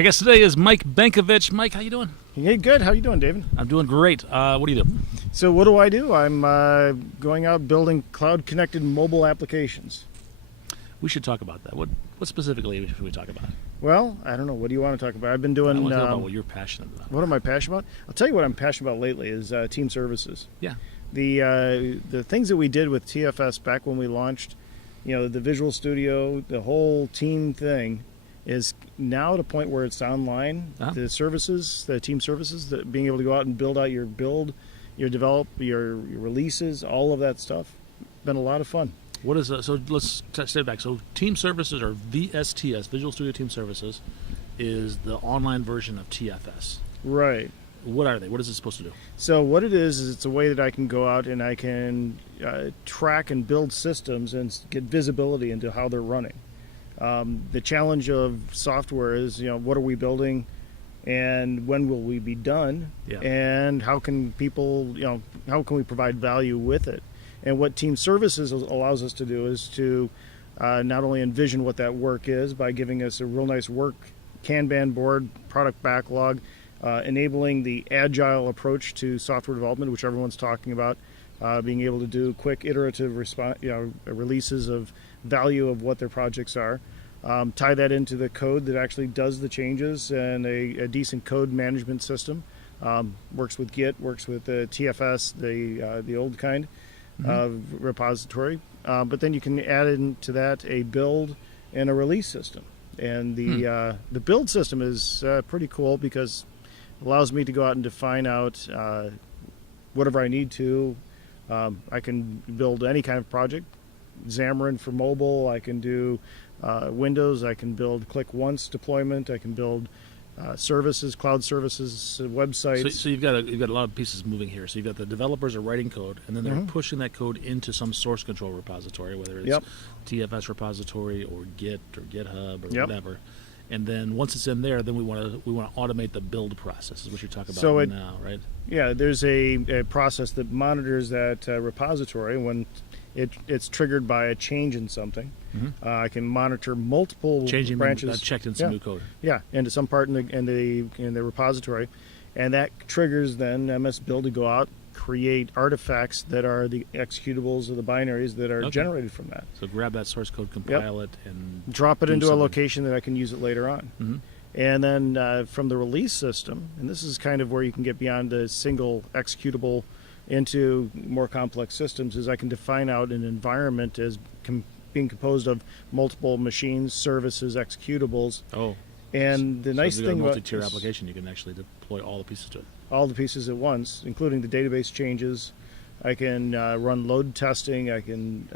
My guest today is Mike Benkovich. Mike, how you doing? Hey, good. How you doing, David? I'm doing great. What do you do? So what do? I'm going out building cloud-connected mobile applications. We should talk about that. What specifically should we talk about? Well, I don't know. What do you want to talk about? I've been doing... I want to talk about what you're passionate about. What am I passionate about? I'll tell you what I'm passionate about lately is team services. Yeah. The things that we did with TFS back when we launched, the Visual Studio, the whole team thing, is now at a point where it's online. Uh-huh. The services, the team services, being able to go out and build out your develop, your releases, all of that stuff, been a lot of fun. What is so? Let's step back. So, team services, or VSTS, Visual Studio Team Services, is the online version of TFS. Right. What are they? What is it supposed to do? So what it is it's a way that I can go out and I can track and build systems and get visibility into how they're running. The challenge of software is, what are we building, and when will we be done, and how can people, how can we provide value with it? And what Team Services allows us to do is to not only envision what that work is by giving us a real nice work Kanban board, product backlog, enabling the agile approach to software development, which everyone's talking about, being able to do quick iterative releases of value of what their projects are, tie that into the code that actually does the changes, and a decent code management system. Works with Git, works with TFS, the old kind of repository, but then you can add into that a build and a release system. And the build system is pretty cool because it allows me to go out and define out whatever I need to. I can build any kind of project. Xamarin for mobile, I can do Windows, I can build click once deployment, I can build services, cloud services, websites. So you've got a lot of pieces moving here. So you've got the developers are writing code, and then they're pushing that code into some source control repository, whether it's TFS repository or Git or GitHub or whatever. And then once it's in there, then we want to automate the build process, is what you're talking about now, right? Yeah, there's a process that monitors that repository when it's triggered by a change in something. I can monitor multiple branches. Checked in some new code. Yeah, into some part in the repository, and that triggers then MS Build to go out, create artifacts that are the executables or the binaries that are generated from that. So grab that source code, compile it, and drop it into a location that I can use it later on. And then from the release system, and this is kind of where you can get beyond the single executable into more complex systems, is I can define out an environment as being composed of multiple machines, services, executables. And the nice thing about multi-tier application, you can actually deploy all the pieces to it. All the pieces at once, including the database changes. I can run load testing. I can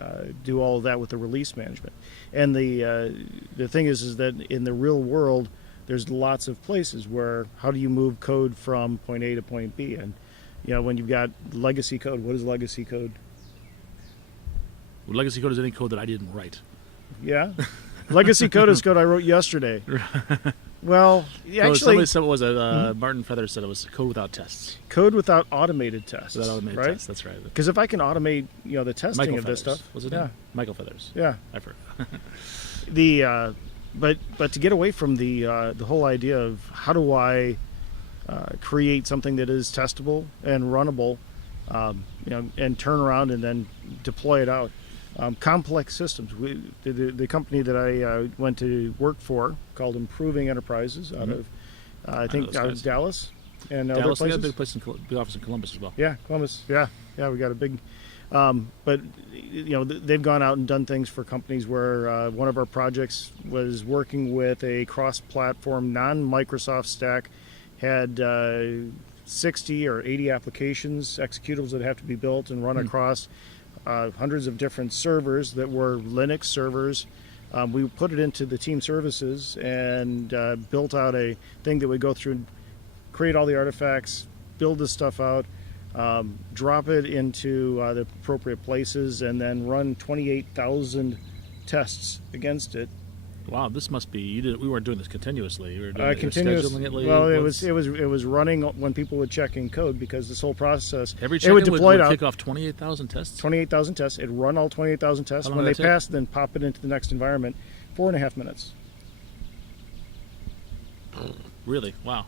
do all of that with the release management. And the thing is that in the real world, there's lots of places where how do you move code from point A to point B? And when you've got legacy code, what is legacy code? Well, legacy code is any code that I didn't write. Yeah. Legacy code is code I wrote yesterday. Well, actually... Somebody said it was Martin Feathers said it was code without tests. Code without automated tests. Without automated tests, that's right. Because if I can automate, the testing of this stuff... Was it name? Michael Feathers. Yeah. I've heard. But to get away from the whole idea of how do I create something that is testable and runnable, and turn around and then deploy it out. Complex systems. The company that I went to work for, called Improving Enterprises, out of out of Dallas and other places. We got a big place big office in Columbus as well. Yeah, Columbus. Yeah, we got a big. But they've gone out and done things for companies where one of our projects was working with a cross-platform, non-Microsoft stack, had 60 or 80 applications, executables that have to be built and run across hundreds of different servers that were Linux servers. We put it into the team services and built out a thing that would go through and create all the artifacts, build this stuff out, drop it into the appropriate places, and then run 28,000 tests against it. Wow, this must be we weren't doing this continuously. We were doing continuously. Well, it was running when people would check in code, because this whole process it would deploy would kick off 28,000 tests. 28,000 tests. It'd run all 28,000 tests. When they passed, then pop it into the next environment. 4.5 minutes. Really? Wow.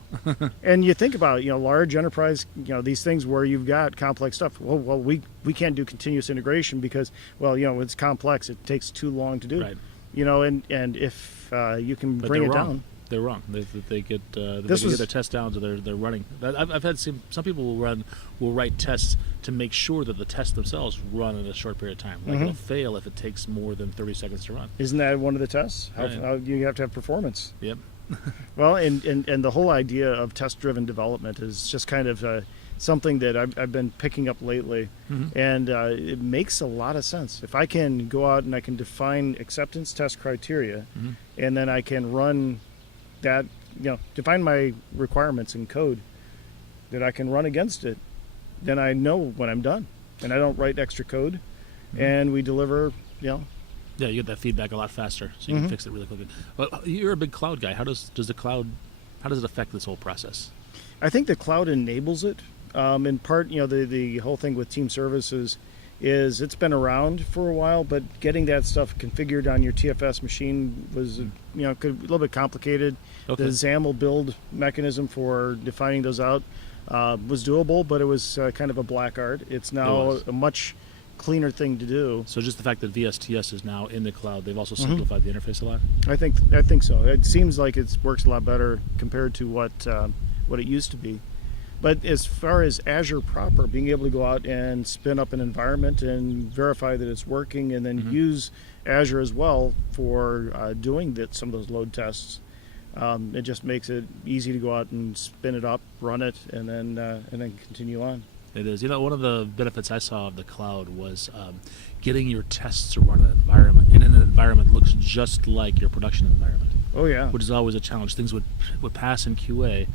And you think about, large enterprise, these things where you've got complex stuff. Well, we can't do continuous integration because, it's complex. It takes too long to do. Right. And if you can But bring they're it wrong. down. They're wrong. They get This was- get their tests down to they're running. I've had some people will write tests to make sure that the tests themselves run in a short period of time. Like it'll fail if it takes more than 30 seconds to run. Isn't that one of the tests? Right. How you have to have performance. Yep. Well, and the whole idea of test-driven development is just kind of something that I've been picking up lately, and it makes a lot of sense. If I can go out and I can define acceptance test criteria, and then I can run that, define my requirements in code that I can run against it, then I know when I'm done, and I don't write extra code, and we deliver, Yeah, you get that feedback a lot faster, so you can fix it really quickly. Well, you're a big cloud guy. How does the cloud? How does it affect this whole process? I think the cloud enables it. In part, the whole thing with team services is it's been around for a while, but getting that stuff configured on your TFS machine was, a little bit complicated. Okay. The XAML build mechanism for defining those out was doable, but it was kind of a black art. It's now a much cleaner thing to do. So just the fact that VSTS is now in the cloud, they've also simplified the interface a lot. I think so. It seems like it works a lot better compared to what it used to be. But as far as Azure proper, being able to go out and spin up an environment and verify that it's working, and then use Azure as well for doing some of those load tests, it just makes it easy to go out and spin it up, run it, and then continue on. It is. One of the benefits I saw of the cloud was getting your tests to run in an environment, and in an environment that looks just like your production environment. Oh yeah. Which is always a challenge. Things would pass in QA,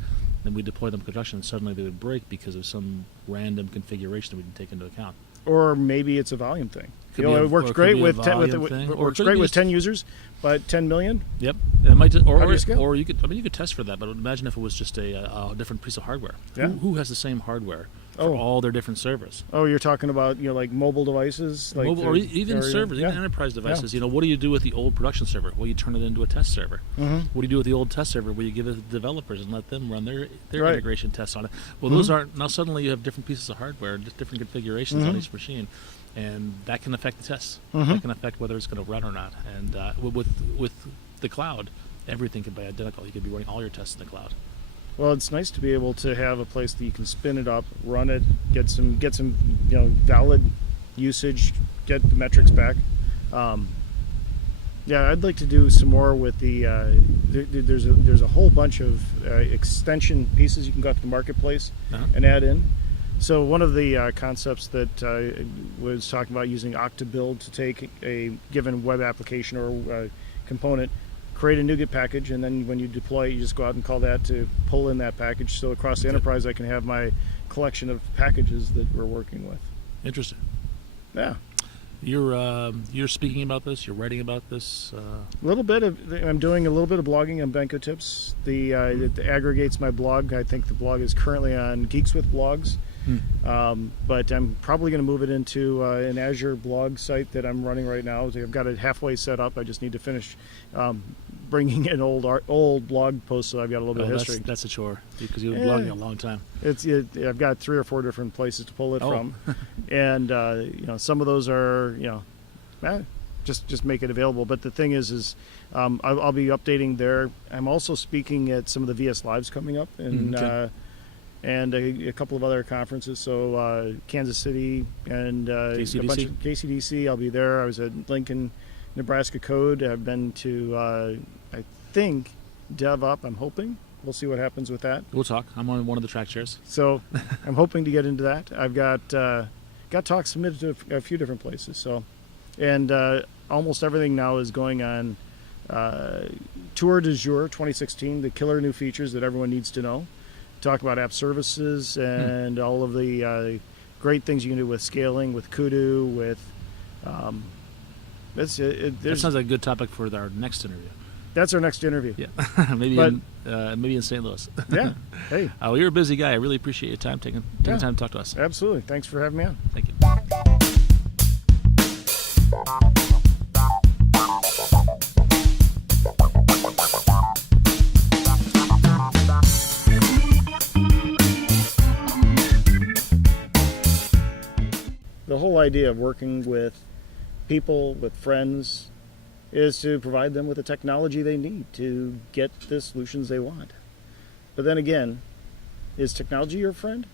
then we deploy them to production, and suddenly they would break because of some random configuration that we didn't take into account. Or maybe it's a volume thing. It works great with 10 users, but 10 million. Yep, it might. How do you scale? Or you could. You could test for that. But imagine if it was just a different piece of hardware. Yeah. Who has the same hardware for all their different servers? Oh, you're talking about like mobile devices, like mobile, or even servers, even enterprise devices. What do you do with the old production server? Well, you turn it into a test server. What do you do with the old test server? Well, you give it to the developers and let them run their integration tests on it. Well, those aren't. Now suddenly you have different pieces of hardware, different configurations on each machine, and that can affect the tests. That can affect whether it's going to run or not. And with the cloud, everything can be identical. You could be running all your tests in the cloud. Well, it's nice to be able to have a place that you can spin it up, run it, get some valid usage, get the metrics back. Yeah, I'd like to do some more with the. There's a whole bunch of extension pieces you can go out to the marketplace and add in. So one of the concepts that I was talking about using Octabuild to take a given web application or component, create a NuGet package, and then when you deploy it, you just go out and call that to pull in that package. So across the enterprise, I can have my collection of packages that we're working with. Interesting. Yeah. You're speaking about this. You're writing about this. A little bit of. I'm doing a little bit of blogging on Benko Tips. It aggregates my blog. I think the blog is currently on Geeks with Blogs. But I'm probably going to move it into an Azure blog site that I'm running right now. I've got it halfway set up. I just need to finish bringing in old blog posts, so I've got a little bit of history. That's a chore because you've been blogging a long time. I've got 3 or 4 different places to pull it from, and some of those are just make it available. But the thing is I'll be updating there. I'm also speaking at some of the VS Lives coming up, and a couple of other conferences. So Kansas City and KCDC? a bunch of KCDC. I'll be there. I was at Lincoln, Nebraska Code. I've been to I think DevUp. I'm hoping. We'll see what happens with that. We'll talk. I'm on one of the track chairs. So I'm hoping to get into that. I've got talks submitted to a few different places. So, and almost everything now is going on Tour du Jour 2016, the killer new features that everyone needs to know. Talk about app services and all of the great things you can do with scaling, with Kudu, with that sounds like a good topic for our next interview. That's our next interview. Yeah, maybe in St. Louis. Yeah. Hey. Well, you're a busy guy. I really appreciate your time taking time to talk to us. Absolutely. Thanks for having me on. Thank you. whole idea of working with people, with friends, is to provide them with the technology they need to get the solutions they want. But then again, is technology your friend?